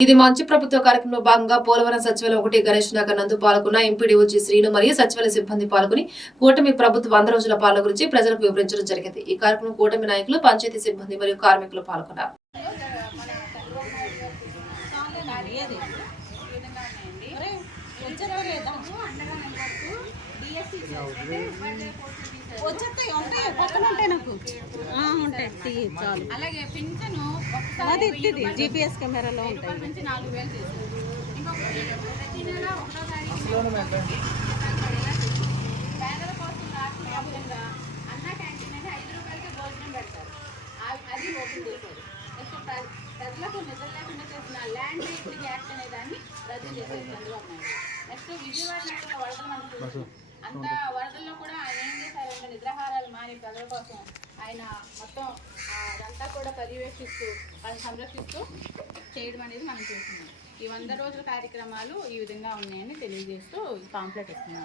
ఇది మంచి ప్రభుత్వ కార్యక్రమంలో భాగంగా పోలవరం సచివాలయం ఒకటి గణేష్ నగర్ నందు పాల్గొన్న ఎంపీడీఓ జి శ్రీను మరియు సచివాలయ సిబ్బంది పాల్గొని కూటమి ప్రభుత్వ వంద రోజుల పాలన గురించి ప్రజలకు వివరించడం జరిగింది. ఈ కార్యక్రమం కూటమి నాయకులు పంచాయతీ సిబ్బంది మరియు కార్మికులు పాల్గొన్నారు. వచ్చేస్తాయి ఉంటాయి పక్కన ఉంటాయి నాకు. ఆ, ఉంటాయి. తీయి చాలు. అలాగే పింఛను అది ఇది జిపిఎస్ కెమెరాలో ఉంటాయి. నుంచి నాలుగు వేలు చేశారు. ప్రతి నెల ఒకటో తారీఖు పేదల కోసం రాష్ట్ర వ్యాప్తంగా అన్న క్యాంటీన్ అని ఐదు రూపాయలకి భోజనం పెడతారు. అది ఓపెన్ చేశారు. నెక్స్ట్ ప్ర- ప్రజలకు నిద్ర లేకుండా చేసిన ల్యాండ్ రేట్లింగ్ యాక్ట్ అనే దాన్ని రద్దు చంద్రబాబు నాయుడు నెక్స్ట్ విజయవాడ నగరంలో వరదలు మనకు. అంత నిద్రాహారాలు ప్రజల కోసం ఆయన మొత్తం అదంతా కూడా పర్యవేక్షిస్తూ వాళ్ళని సంరక్షిస్తూ చేయడం అనేది మనం చూస్తున్నాం. ఈ వంద రోజుల కార్యక్రమాలు ఈ విధంగా ఉన్నాయని తెలియజేస్తూ పాంప్లెట్ ఇస్తున్నాం